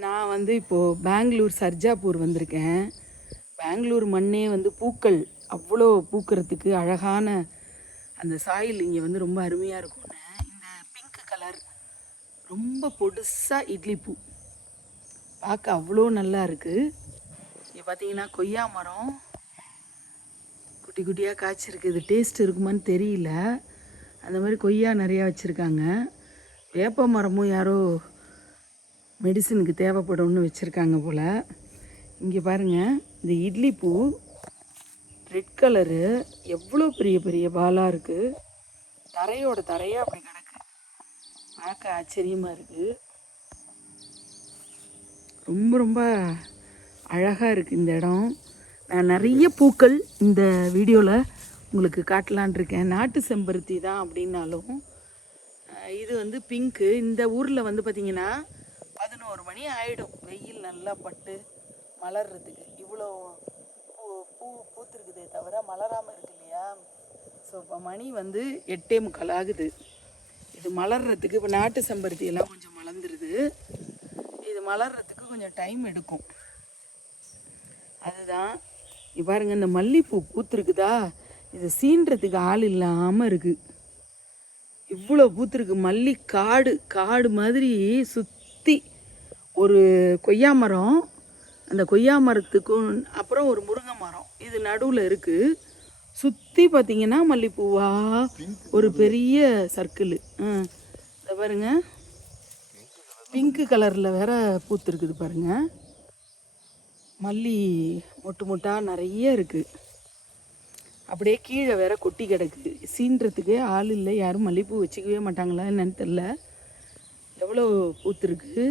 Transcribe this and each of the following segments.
நான் வந்து இப்போது பெங்களூர் சர்ஜாப்பூர் வந்திருக்கேன். பெங்களூர் மண்ணே வந்து பூக்கள் அவ்வளோ பூக்கிறதுக்கு அழகான அந்த சாயில் இங்கே வந்து ரொம்ப அருமையாக இருக்கும்னு. இந்த பிங்க் கலர் ரொம்ப பொடுசாக இட்லி பூ பார்க்க அவ்வளோ நல்லா இருக்குது. இங்கே பார்த்தீங்கன்னா கொய்யா மரம் குட்டி குட்டியாக காய்ச்சிருக்கு. இது டேஸ்ட் இருக்குமான்னு தெரியல. அந்த மாதிரி கொய்யா நிறையா வச்சுருக்காங்க. வேப்ப மரமும் யாரோ மெடிசனுக்கு தேவைப்படும்னு வச்சுருக்காங்க போல். இங்கே பாருங்கள், இந்த இட்லி பூ ரெட் கலரு எவ்வளோ பெரிய பெரிய பாலாக இருக்குது. தரையோட தரையாக அப்படி கிடக்கு. பார்க்க ஆச்சரியமாக இருக்குது. ரொம்ப ரொம்ப அழகாக இருக்குது இந்த இடம். நான் நிறைய பூக்கள் இந்த வீடியோவில் உங்களுக்கு காட்டலான் இருக்கேன். நாட்டு செம்பருத்தி தான் அப்படின்னாலும் இது வந்து பிங்க்கு. இந்த ஊரில் வந்து பார்த்திங்கன்னா 11 மணி ஆகிடும் வெயில் நல்லா பட்டு மலர்றதுக்கு. இவ்வளோ பூ பூத்துருக்குதே தவிர மலராமல் இருக்கு இல்லையா. ஸோ இப்போ மணி வந்து 8:45 ஆகுது. இது மலர்றதுக்கு இப்போ நாட்டு செம்பருத்தி எல்லாம் கொஞ்சம் மலர்ந்துருது. இது மலர்றதுக்கு கொஞ்சம் டைம் எடுக்கும். அதுதான் இப்போ பாருங்கள், இந்த மல்லிகைப்பூ பூத்துருக்குதா, இது சீன்றதுக்கு ஆள் இல்லாமல் இருக்குது. இவ்வளோ பூத்துருக்கு. மல்லி காடு காடு மாதிரி சுற்றி ஒரு கொய்யா மரம், அந்த கொய்யா மரத்துக்கும் அப்புறம் ஒரு முருங்கை மரம் இது நடுவில் இருக்குது. சுற்றி பார்த்திங்கன்னா மல்லிப்பூவா ஒரு பெரிய சர்க்கிள். இதை பாருங்க, பிங்க்கு கலரில் வேற பூத்துருக்குது பாருங்கள். மல்லி மொட்டு மொட்டாக நிறைய இருக்குது. அப்படியே கீழே வேற கொட்டி கிடக்கு. சீன்றதுக்கே ஆள் இல்லை. யாரும் மல்லிகைப்பூ வச்சுக்கவே மாட்டாங்களா என்னன்னு தெரில. எவ்வளோ பூத்துருக்கு.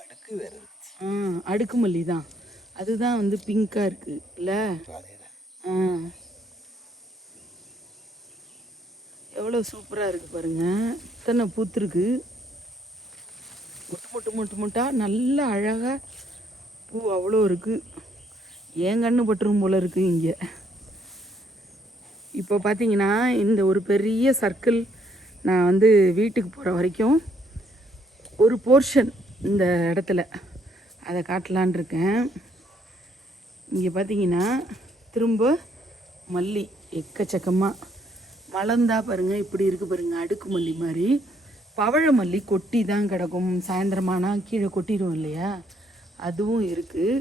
அடுக்கு வேற. அடுக்கு மல்லி தான். அதுதான் வந்து பிங்காக இருக்குது இல்லை. எவ்வளோ சூப்பராக இருக்குது பாருங்கள். இத்தனை பூத்துருக்கு. மொட்டு மொட்டு மொட்டு மொட்டாக நல்லா அழகாக பூ அவ்வளோ இருக்குது. ஏன் கண்ணு பட்டுரும் போல் இருக்குது இங்கே. இப்போ பார்த்தீங்கன்னா இந்த ஒரு பெரிய சர்க்கிள் நான் வந்து வீட்டுக்கு போகிற வரைக்கும் ஒரு போர்ஷன் இந்த இடத்துல அதை காட்டலான் இருக்கேன். இங்கே பார்த்தீங்கன்னா திரும்ப மல்லி எக்கச்சக்கமாக மலர்ந்தா பாருங்கள். இப்படி இருக்குது பாருங்கள், அடுக்கு மல்லி மாதிரி. பவழ மல்லி கொட்டி தான் கிடக்கும். சாயந்தரமானா கீழே கொட்டிடும் இல்லையா, அதுவும் இருக்குது.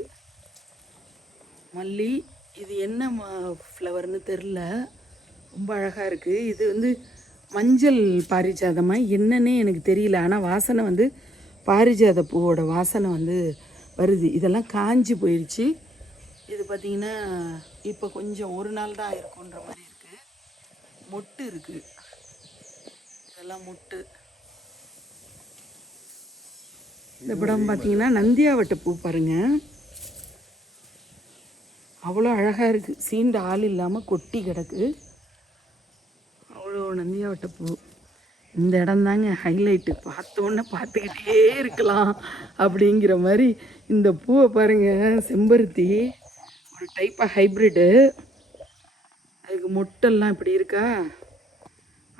மல்லி இது என்ன ஃப்ளவர்னு தெரில, ரொம்ப அழகாக இருக்குது. இது வந்து மஞ்சள் பாரிஜாதமாக என்னன்னே எனக்கு தெரியல. ஆனால் வாசனை வந்து பாரிஜாத பூவோட வாசனை வந்து வருது. இதெல்லாம் காஞ்சி போயிடுச்சு. இது பார்த்திங்கன்னா இப்போ கொஞ்சம் ஒரு நாள் தான் இருக்குன்ற மாதிரி இருக்குது. மொட்டு இருக்குது, இதெல்லாம் மொட்டு. இந்த படம் பார்த்திங்கன்னா நந்தியாவட்ட பூ பாருங்கள், அவ்வளோ அழகாக இருக்குது. சீண்ட ஆள் இல்லாமல் கொட்டி கிடக்கு. அவ்வளோ நந்தியாவட்ட பூ. இந்த இடம் தாங்க ஹைலைட்டு. பார்த்தோன்னே பார்த்துக்கிட்டே இருக்கலாம் அப்படிங்கிற மாதிரி. இந்த பூவை பாருங்கள், செம்பருத்தி ஒரு டைப்பாக ஹைப்ரிட்டு. அதுக்கு மொட்டெல்லாம் இப்படி இருக்கா,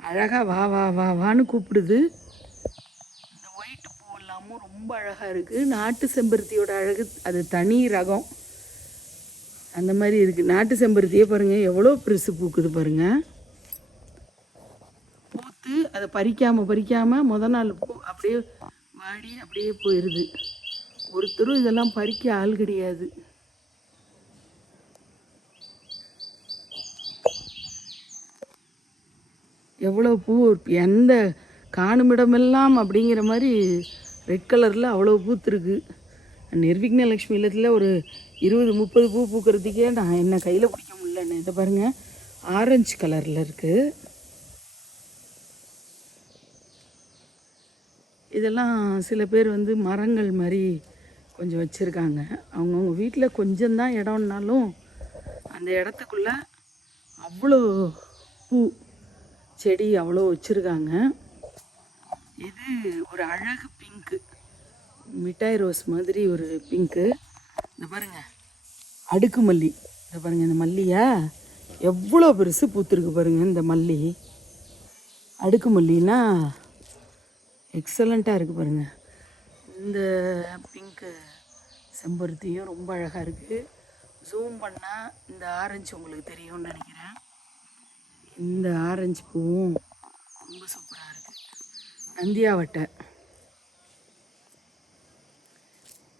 அழகாக வா வா வா வான்னு கூப்பிடுது. இந்த ஒயிட் பூ எல்லாமும் ரொம்ப அழகாக இருக்குது. நாட்டு செம்பருத்தியோட அழகு அது தனி ரகம். அந்த மாதிரி இருக்குது. நாட்டு செம்பருத்தியே பாருங்கள் எவ்வளோ பெருசு பூக்குது பாருங்கள். பூத்து அதை பறிக்காமல் முத நாள் பூ அப்படியே வாடி அப்படியே போயிடுது. ஒருத்தரும் இதெல்லாம் பறிக்க ஆள் கிடையாது. எவ்வளோ பூ, எந்த காணுமிடமெல்லாம் அப்படிங்கிற மாதிரி ரெட் கலரில் அவ்வளோ பூத்துருக்கு. நிர்விக்னலக்ஷ்மி இல்லத்தில் ஒரு 20-30 பூ பூக்கிறதுக்கே நான் என்ன கையில் பிடிக்க முடியலன்னு. இதை பாருங்கள், ஆரஞ்சு கலரில் இருக்குது. இதெல்லாம் சில பேர் வந்து மரங்கள் மாதிரி கொஞ்சம் வச்சுருக்காங்க. அவங்கவுங்க வீட்டில் கொஞ்சம்தான் இடம்னாலும் அந்த இடத்துக்குள்ளே அவ்வளோ பூ செடி அவ்வளோ வச்சுருக்காங்க. இது ஒரு அழகு பிங்க்கு, மிட்டாய் ரோஸ் மாதிரி ஒரு பிங்க்கு. இந்த பாருங்கள் அடுக்கு மல்லி. இதை பாருங்கள், இந்த மல்லியா எவ்வளோ பெருசு பூத்துருக்கு பாருங்கள். இந்த மல்லி அடுக்கு மல்லின்னா எக்ஸலண்ட்டாக இருக்குது பாருங்கள். இந்த பிங்க்கு செம்பருத்தியும் ரொம்ப அழகாக இருக்குது. ஜூம் பண்ணால் இந்த ஆரஞ்சு உங்களுக்கு தெரியும்னு நினைக்கிறேன். இந்த ஆரஞ்சு பூவும் ரொம்ப சூப்பராக இருக்குது. நந்தியாவட்டை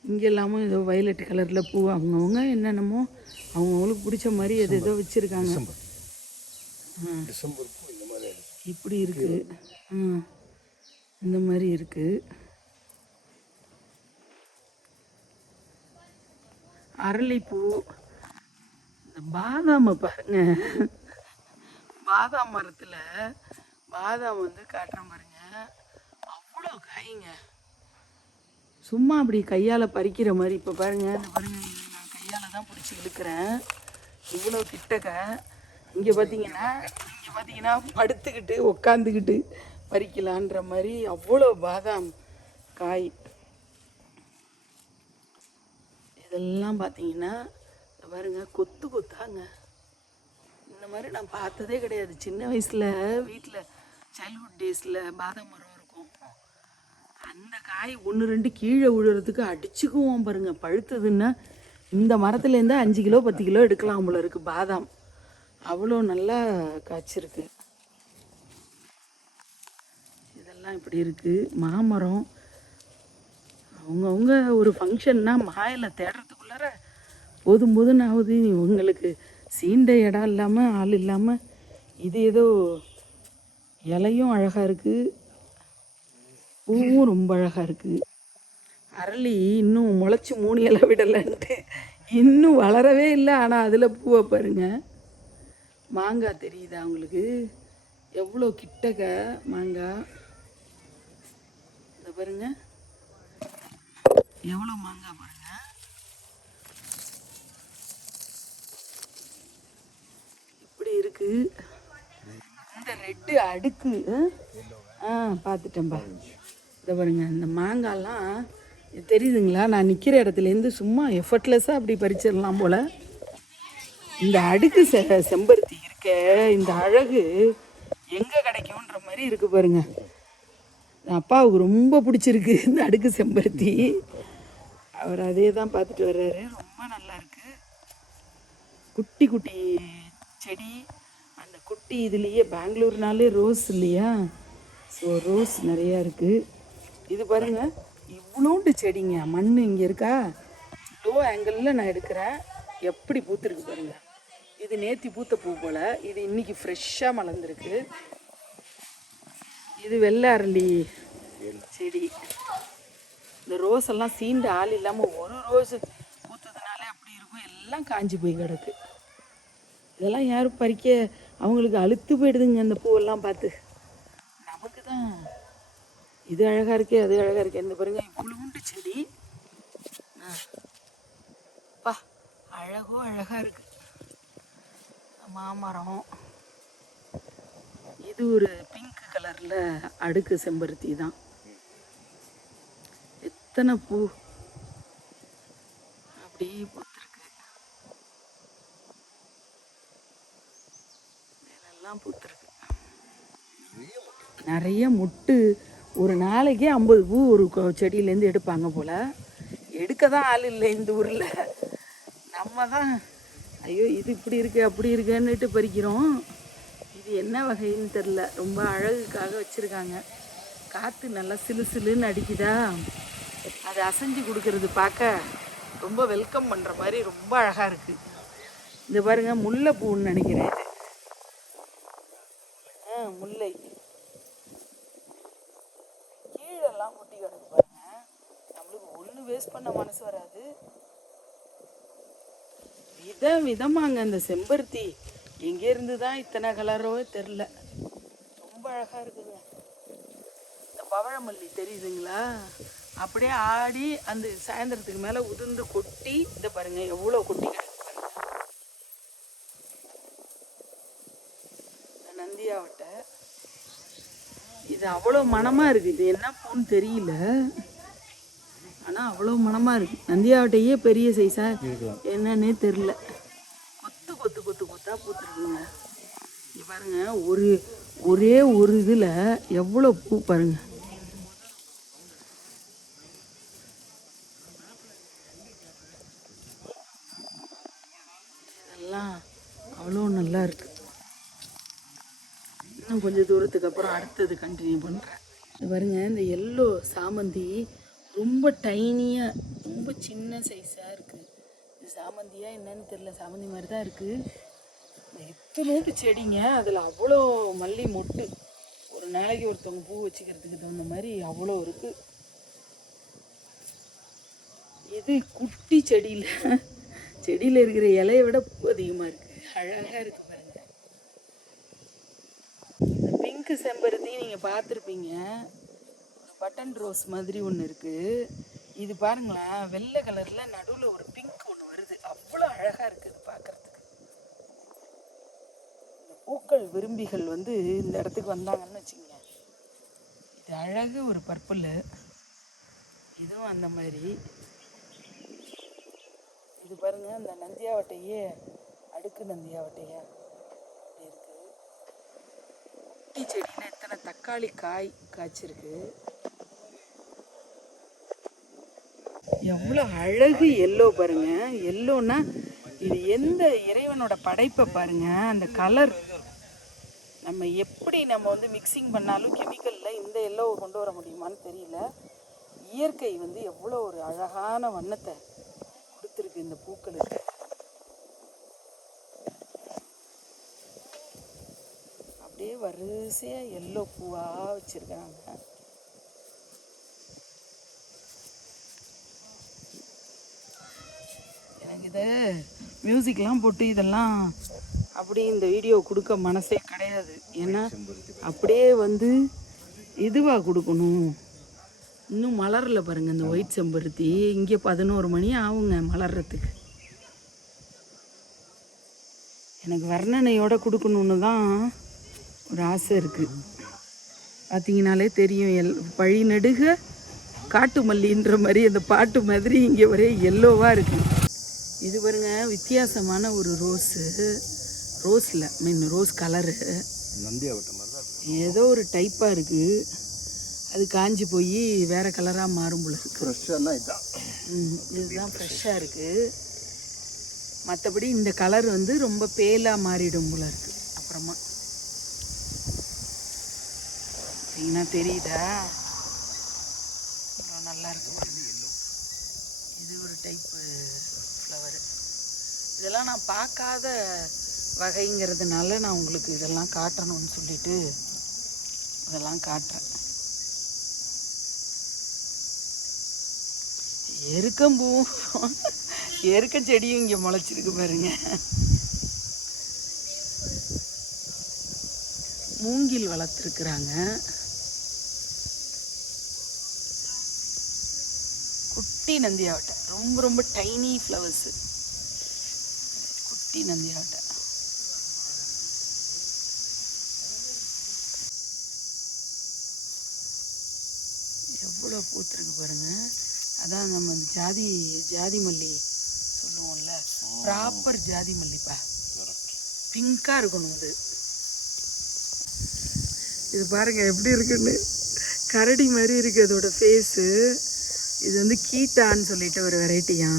இங்கே எல்லாமும் ஏதோ வயலட் கலரில் பூ அவங்கவுங்க என்னென்னமோ அவங்கவுங்களுக்கு பிடிச்ச மாதிரி எது ஏதோ வச்சுருக்காங்க. இப்படி இருக்குது. இந்த மாதிரி இருக்குது. அரளிப்பூ, இந்த பாதாமை பாருங்க. பாதாம் மரத்தில் பாதாம் வந்து காட்டுறேன் பாருங்க, அவ்வளோ காய்ங்க. சும்மா அப்படி கையால் பறிக்கிற மாதிரி. இப்போ பாருங்கள், இந்த பாருங்க, நான் கையால் தான் பிடிச்சி இழுக்கிறேன். இவ்வளோ கிட்டக்க இங்கே பார்த்தீங்கன்னா படுத்துக்கிட்டு உக்காந்துக்கிட்டு பறிக்கலான்ற மாதிரி அவ்வளோ பாதாம் காய். இதெல்லாம் பார்த்தீங்கன்னா பாருங்க, கொத்து கொத்தாங்க. இந்த மாதிரி நான் பார்த்ததே கிடையாது. சின்ன வயசில் வீட்டில் சைல்ட்ஹுட் டேஸில் பாதாம் மரம் இருக்கும். அந்த காய் 1-2 கீழே விழுறதுக்கு அடிச்சுக்குவோம் பாருங்க. பழுத்ததுன்னா இந்த மரத்துலேருந்து 5 கிலோ 10 கிலோ எடுக்கலாம் போல இருக்குது பாதாம். அவ்வளோ நல்லா காய்ச்சிருக்கு. இதெல்லாம் இப்படி இருக்குது. மாமரம் அவங்கவுங்க ஒரு ஃபங்க்ஷன்னா மாயில தேடுறதுக்குள்ளார போதும் ஆகுது. இவங்களுக்கு சீண்ட இடம் இல்லாமல் ஆள் இல்லாமல் இது ஏதோ இலையும் அழகாக இருக்குது, பூவும் ரொம்ப அழகாக இருக்குது. அரளி இன்னும் முளைச்சி 3 இலை விடலைன்ட்டு இன்னும் வளரவே இல்லை. ஆனால் அதில் பூவை பாருங்க. மாங்காய் தெரியுதா உங்களுக்கு? எவ்வளோ கிட்டக்க மாங்காய். இதை பாருங்க, எவ்வளோ மாங்காய் பாருங்க. இப்படி இருக்கு. இந்த ரெட்டு அடுக்கு பார்த்துட்டேன் பாருங்க. இதை பாருங்க, இந்த மாங்காய்லாம் தெரியுதுங்களா? நான் நிற்கிற இடத்துலேருந்து சும்மா எஃபர்ட்லெஸ்ஸாக அப்படி பறிச்சிடலாம் போல். இந்த அடுக்கு செம்பருத்தி இருக்க இந்த அழகு எங்கே கிடைக்கும்ன்ற மாதிரி இருக்குது பாருங்க. அப்பாவுக்கு ரொம்ப பிடிச்சிருக்கு இந்த அடுக்கு செம்பருத்தி. அவர் அதே தான் பார்த்துட்டு வர்றாரு. ரொம்ப நல்லா இருக்குது. குட்டி குட்டி செடி. அந்த குட்டி இதுலேயே பெங்களூர்னாலே ரோஸ் இல்லையா? ஸோ ரோஸ் நிறையா இருக்குது. இது பாருங்கள், இவ்வளோண்டு செடிங்க. மண் இங்கே இருக்கா? லோ ஆங்கிளில் நான் எடுக்கிறேன். எப்படி பூத்துருக்கு பாருங்கள். இது நேத்தி பூத்த பூ போல். இது இன்றைக்கி ஃப்ரெஷ்ஷாக மலர்ந்துருக்கு. இது வெள்ளை அரளி செடி. இந்த ரோஸ் எல்லாம் சீண்ட ஆள் இல்லாமல் ஒரு ரோஸ் பூத்ததுனாலே அப்படி இருக்கும். எல்லாம் காஞ்சி போய் கிடக்கு. இதெல்லாம் யாரும் பறிக்க அவங்களுக்கு அழுத்து போயிடுதுங்க அந்த பூவெல்லாம் பார்த்து. நமக்கு தான் இது அழகாக இருக்கே, அது அழகாக இருக்கே. இந்த பாருங்க, இவ்வளோண்டு செடி. பா, அழகோ அழகாக இருக்குது. மாமரம். இது ஒரு பிங்க் கலரில் அடுக்கு செம்பருத்தி தான். எத்தனை பூ அப்படி பூத்துருக்கு. இதெல்லாம் பூத்துருக்கு. நிறைய மொட்டு. ஒரு நாளைக்கு 50 பூ ஒரு செடியிலேருந்து எடுப்பாங்க போல். எடுக்க தான் ஆள் இல்லை இந்த ஊரில். நம்ம தான் ஐயோ இது இப்படி இருக்கு அப்படி இருக்குன்னுட்டு பறிக்கிறோம். இது என்ன வகைன்னு தெரில. ரொம்ப அழகுக்காக வச்சுருக்காங்க. காற்று நல்லா சிலு சிலுன்னு அடிக்குதா, அதை அசைஞ்சு கொடுக்கறது பார்க்க ரொம்ப வெல்கம் பண்ணுற மாதிரி ரொம்ப அழகாக இருக்குது. இந்த பாருங்க, முல்லைப்பூன்னு நினைக்கிறேன். இது முல்லை. கீழெல்லாம் கொட்டி கிடக்கு பாருங்க. நம்மளுக்கு ஒன்று வேஸ்ட் பண்ண மனசு வராது. விதமாங்க இந்த செம்பருத்தி. எங்கேருந்து தான் இத்தனை கலரோ தெரில. ரொம்ப அழகாக இருக்குங்க. இந்த பவழமல்லி தெரியுதுங்களா? அப்படியே ஆடி அந்த சாயந்தரத்துக்கு மேலே உதிர்ந்து கொட்டி. இந்த பாருங்க எவ்வளோ கொட்டி கிடக்கு பாருங்க. நந்தியாவட்டை. இது அவ்வளோ மனமாக இருக்குது. இது என்ன பூன்னு தெரியல, ஆனால் அவ்வளோ மனமாக இருக்குது. நந்தியாவட்டையே பெரிய சைஸாக என்னன்னே தெரில. கொத்து கொத்து கொத்து கொத்தாக பூத்துருக்குங்க. இங்கே பாருங்கள், ஒரே ஒரு இதில் எவ்வளோ பூ பாருங்கள். இன்னும் கொஞ்சம் தூரத்துக்கு அப்புறம் அடுத்தது கண்டினியூ பண்ணுறேன். பாருங்க, இந்த எல்லோ சாமந்தி ரொம்ப டைனியாக, ரொம்ப சின்ன சைஸாக இருக்குது. இது சாமந்தியா என்னன்னு தெரியல, சாமந்தி மாதிரி தான் இருக்குது. எத்தனோட்டு செடிங்க, அதில் அவ்வளோ மல்லி மொட்டு. ஒரு நாளைக்கு ஒருத்தவங்க பூ வச்சுக்கிறதுக்கு தகுந்த மாதிரி அவ்வளோ இருக்குது. இது குட்டி செடியில் இருக்கிற இலையை விட பூ அதிகமாக இருக்குது. அழகாக இருக்குது பாருங்க. இந்த பிங்க் செம்பருத்தி நீங்கள் பார்த்துருப்பீங்க, பட்டன் ரோஸ் மாதிரி ஒன்று இருக்குது. இது பாருங்களேன், வெள்ளை கலரில் நடுவில் ஒரு பிங்க் ஒன்று வருது. அவ்வளோ அழகாக இருக்குது பார்க்குறதுக்கு. இந்த பூக்கள் விரும்பிகள் வந்து இந்த இடத்துக்கு வந்தாங்கன்னு வச்சுக்கோங்க, இது அழகு ஒரு பர்பிள். இதுவும் அந்த மாதிரி. இது பாருங்க, இந்த நந்தியாவட்டையே அடுக்கு நந்தியாவட்டையா அப்படி இருக்குது. குட்டி செடினா எத்தனை தக்காளி காய் காய்ச்சிருக்கு. எவ்வளோ அழகு எல்லோ பாருங்க. எல்லோன்னா இது எந்த இறைவனோட படைப்பை பாருங்க. அந்த கலர் நம்ம எப்படி நம்ம வந்து மிக்சிங் பண்ணாலும் கெமிக்கலில் இந்த எல்லோவை கொண்டு வர முடியுமான்னு தெரியல. இயற்கை வந்து எவ்வளோ ஒரு அழகான வண்ணத்தை கொடுத்துருக்கு இந்த பூக்களுக்கு. அப்படியே வரிசையாக எல்லோ பூவாக வச்சுருக்காங்க. இதை மியூசிக்லாம் போட்டு இதெல்லாம் அப்படி இந்த வீடியோ கொடுக்க மனசே கிடையாது. ஏன்னா அப்படியே வந்து இதுவாக கொடுக்கணும். இன்னும் மலரில் பாருங்கள் இந்த ஒயிட் செம்பருத்தி. இங்கே 11 மணி ஆகுங்க மலர்றதுக்கு. எனக்கு வர்ணனையோடு கொடுக்கணுன்னு தான் ஒரு ஆசை இருக்குது. பார்த்தீங்கனாலே தெரியும், பழி நடுக காட்டு மல்லின்ற மாதிரி அந்த பாட்டு மாதிரி இங்கே ஒரே எல்லோவாக இருக்குது. இது பாருங்க, வித்தியாசமான ஒரு ரோஸில் ரோஸ் கலரு ஏதோ ஒரு டைப்பாக இருக்குது. அது காஞ்சி போய் வேறு கலராக மாறும் போல இருக்குது. இதுதான் ஃப்ரெஷ்ஷாக இருக்குது. மற்றபடி இந்த கலர் வந்து ரொம்ப பேலாக மாறிடும் போல இருக்குது. அப்புறமா பார்த்தீங்கன்னா தெரியுதா, நல்லா இருக்கு பாருங்க. இது ஒரு டைப்பு ஃப்ளவரு. இதெல்லாம் நான் பார்க்காத வகைங்கிறதுனால நான் உங்களுக்கு இதெல்லாம் காட்டணும்னு சொல்லிட்டு இதெல்லாம் காட்டுறேன். எருக்கம் செடியும் இங்கே முளைச்சிருக்கு பாருங்க. மூங்கில் வளர்த்துருக்குறாங்க. குட்டி நந்தியாவட்டை, ரொம்ப ரொம்ப டைனி ஃப்ளவர்ஸு. குட்டி நந்தியாவட்டை எவ்வளோ பூத்துருக்கு பாருங்க. அதான் நம்ம ஜாதி மல்லி சொல்லுவோம்ல, ப்ராப்பர் ஜாதி மல்லிப்பா. பிங்காக இருக்கணும் அது. இது பாருங்க எப்படி இருக்குன்னு, கரடி மாதிரி இருக்குது அதோட ஃபேஸு. இது வந்து கீட்டான்னு சொல்லிட்டு ஒரு வெரைட்டியா,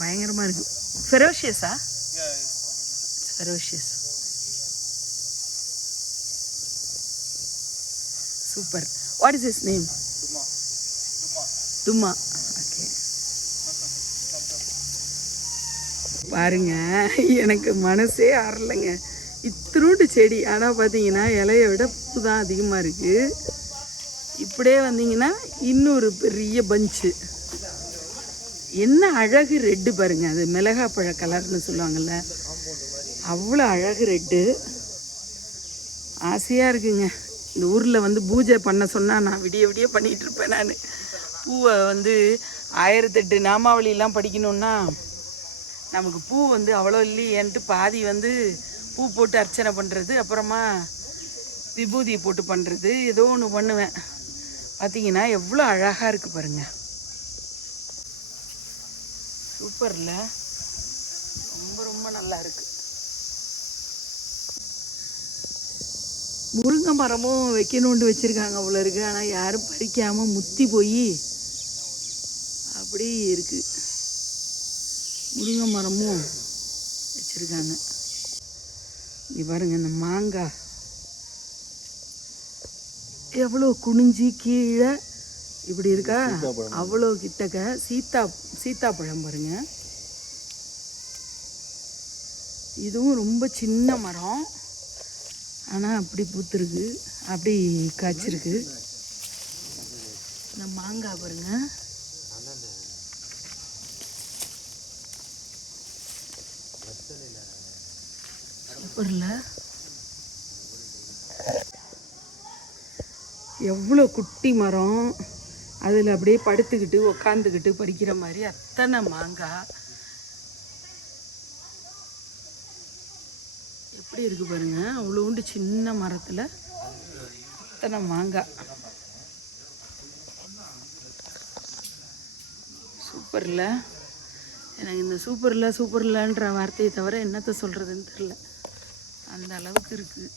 பயங்கரமாக இருக்குது. ஃபெரோஷியஸா? Ferocious. Super. What is his name? துமா. ஓகே. பாருங்க, எனக்கு மனசே ஆறலைங்க. இத்தினூண்டு செடி, ஆனால் பார்த்தீங்கன்னா இலையை விட பூ தான் அதிகமாக இருக்குது. இப்படியே வந்தீங்கன்னா இன்னொரு பெரிய பஞ்சு. என்ன அழகு ரெட்டு பாருங்க. அது மிளகாப்பழ கலர்னு சொல்லுவாங்கள்ல, அவ்வளோ அழகு ரெட்டு. ஆசையாக இருக்குங்க. இந்த ஊரில் வந்து பூஜை பண்ண சொன்னால் நான் விடிய பண்ணிகிட்டு இருப்பேன். நான் பூவை வந்து 1008 நாமாவளிலாம் படிக்கணுன்னா நமக்கு பூ வந்து அவ்வளோ இல்லையேன்ட்டு பாதி வந்து பூ போட்டு அர்ச்சனை பண்ணுறது, அப்புறமா விபூதியை போட்டு பண்ணுறது, ஏதோ ஒன்று பண்ணுவேன். பார்த்தீங்கன்னா எவ்வளோ அழகாக இருக்குது பாருங்கள். சூப்பரில் ரொம்ப ரொம்ப நல்லா இருக்குது. முருங்கை மரமும் வைக்கணுண்டு வச்சுருக்காங்க அவ்வளோ இருக்குது. ஆனால் யாரும் பறிக்காமல் முத்தி போய் அப்படி இருக்குது. முருங்கை மரமும் வச்சுருக்காங்க. இங்கே பாருங்கள், இந்த மாங்காய் எவ்வளோ குனிஞ்சி கீழே இப்படி இருக்கா, அவ்வளோ கிட்டக்க சீத்தாப்பழம் பாருங்க. இதுவும் ரொம்ப சின்ன மரம், ஆனால் அப்படி பூத்துருக்கு, அப்படி காய்ச்சிருக்கு. இந்த மாங்காய் பாருங்க, சூப்பர்ல. எவ்வளோ குட்டி மரம், அதில் அப்படியே படுத்துக்கிட்டு உக்காந்துக்கிட்டு பறிக்கிற மாதிரி அத்தனை மாங்காய். எப்படி இருக்கு பாருங்க, அவ்வளோண்டு சின்ன மரத்தில் அத்தனை மாங்காய். சூப்பர்ல. எனக்கு இந்த சூப்பர்லன்ற வார்த்தையை தவிர என்னத்தை சொல்கிறதுன்னு தெரில, அந்த அளவுக்கு இருக்குது.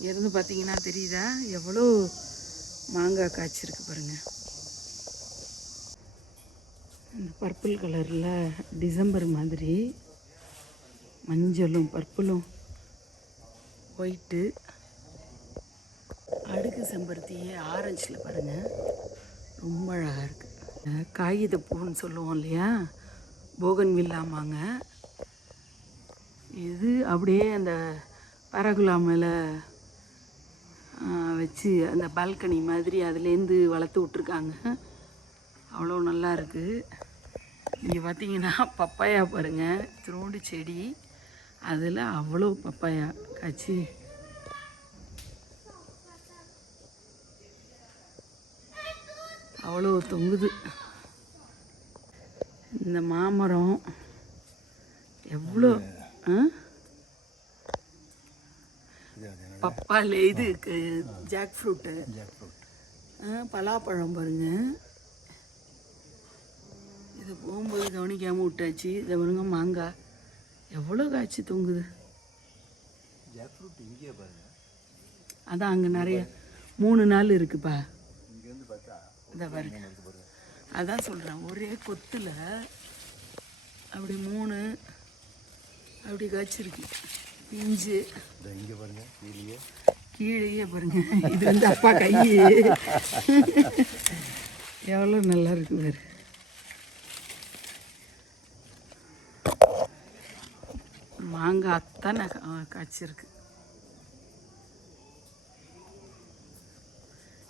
இங்கேருந்து பார்த்தீங்கன்னா தெரியுதா எவ்வளோ மாங்காய் காய்ச்சிருக்கு பாருங்கள். இந்த பர்பிள் கலரில் டிசம்பர் மாதிரி மஞ்சளும் பர்பிளும் ஒயிட்டு, அடுக்கு செம்பருத்தியே ஆரஞ்சில் பாருங்கள், ரொம்ப அழகாக இருக்குது. காகித பூன்னு சொல்லுவோம் இல்லையா, போகன்வில்லாமாங்க. இது அப்படியே அந்த பரகுலா மேலே வச்சு அந்த பால்கனி மாதிரி அதுலேருந்து வளர்த்து விட்ருக்காங்க. அவ்வளோ நல்லா இருக்குது. இங்கே பார்த்தீங்கன்னா பப்பாயா பாருங்கள், திருண்டு செடி, அதில் அவ்வளோ பப்பாயா காய்ச்சி அவ்வளோ தொங்குது. இந்த மாமரம் எவ்வளோ பப்பாளி, இது ஜாக் ஃப்ரூட்டு, பலாப்பழம் பாருங்க. இது போகும்போது கவனிக்காமல் விட்டாச்சு. இதை பாருங்க மாங்காய் எவ்வளோ காய்ச்சி தொங்குது. அதான் அங்கே நிறைய 3 நாள் இருக்குப்பா. இதை பாருங்க, அதான் சொல்கிறேன், ஒரே கொத்தில் அப்படி 3 அப்படி காய்ச்சிருக்கு பிஞ்சு. இங்கே பாருங்க, கீழேயே பாருங்க, இது வந்து அப்பா கை எவ்வளோ நல்லா இருக்கு பாரு. மாங்காய் அத்தனை காய்ச்சிருக்கு.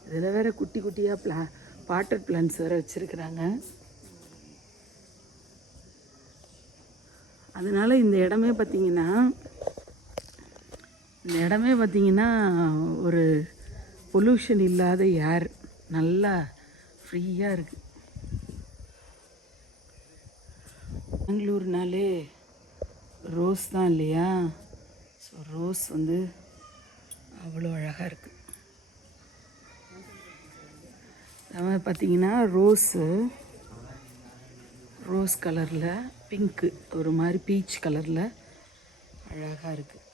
இதில் வேற குட்டி குட்டியாக பாட்டட் பிளான்ஸ் வேறு வச்சுருக்குறாங்க. அதனால இந்த இடமே பார்த்திங்கன்னா ஒரு பொல்யூஷன் இல்லாத ஏர், நல்லா ஃப்ரீயாக இருக்குது. பெங்களூர்னாலே ரோஸ் தான் இல்லையா, ஸோ ரோஸ் வந்து அவ்வளோ அழகாக இருக்குது. அது பார்த்திங்கன்னா ரோஸ் கலரில் பிங்க்கு, ஒரு மாதிரி பீச் கலரில் அழகாக இருக்குது.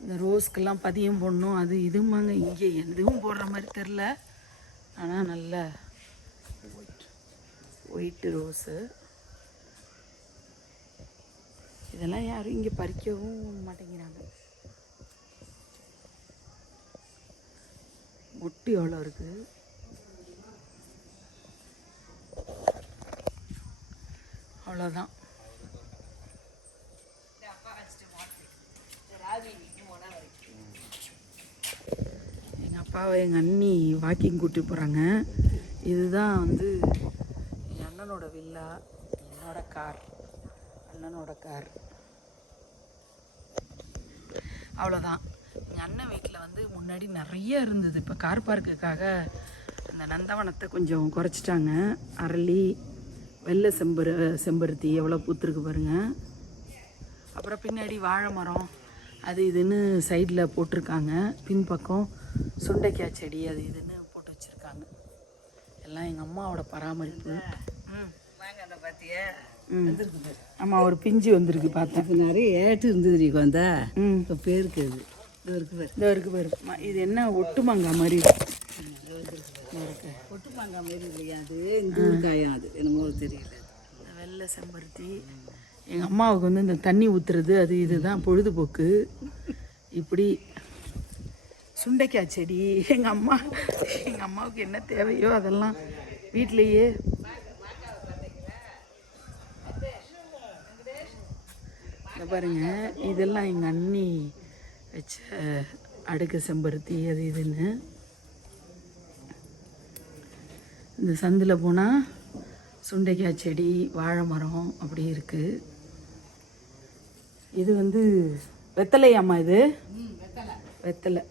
இந்த ரோஸ்க்கெல்லாம் பதியம் போடணும், அது இதுமாங்க. இங்கே எதுவும் போடுற மாதிரி தெரில, ஆனால் நல்ல ஒயிட்டு ரோஸு. இதெல்லாம் யாரும் இங்கே பறிக்கவும் மாட்டேங்கிறாங்க. மொட்டு எவ்வளோ இருக்குது. அவ்வளோதான். எங்கள் அப்பாவை எங்கள் அண்ணி வாக்கிங் கூட்டி போகிறாங்க. இதுதான் வந்து என் அண்ணனோட வில்லா, அண்ணனோட கார். அவ்வளோதான். எங்கள் அண்ணன் வீட்டில் வந்து முன்னாடி நிறைய இருந்தது. இப்போ கார் பார்க்குக்காக அந்த நந்தவனத்தை கொஞ்சம் குறைச்சிட்டாங்க. அரளி, வெள்ளை செம்பருத்தி எவ்வளோ பூத்துருக்கு பாருங்கள். அப்புறம் பின்னாடி வாழை மரம் அது இதுன்னு சைடில் போட்டிருக்காங்க. பின்பக்கம் சுண்டைக்காய் செடி அது இதுன்னு போட்டு வச்சுருக்காங்க. எல்லாம் எங்கள் அம்மாவோட பராமரிப்பு. பார்த்தியா? ஆமாம், ஒரு பிஞ்சு வந்திருக்கு பார்த்தேன். நிறைய ஏட்டு இருந்தது வந்தா. இப்போ பேருக்கு அது இதோ இருக்கு பேர். இது என்ன ஒட்டு மாங்காய் மாதிரி ஒட்டு மாங்காய் மாதிரி இல்லையா, அது இந்த காயம், அது என்னமோ தெரியல. வெள்ளை செம்பருத்தி எங்கள் அம்மாவுக்கு வந்து இந்த தண்ணி ஊற்றுறது அது இதுதான் பொழுதுபோக்கு. இப்படி சுண்டைக்காய் செடி. எங்கள் அம்மாவுக்கு என்ன தேவையோ அதெல்லாம் வீட்டிலையே. பாருங்க, இதெல்லாம் எங்கள் அண்ணி வச்ச அடுக்கு செம்பருத்தி அது இதுன்னு. இந்த சந்தில் போனால் சுண்டைக்காய் செடி, வாழை மரம் அப்படி இருக்குது. இது வந்து வெத்தலையாம்மா, இது வெத்தலை.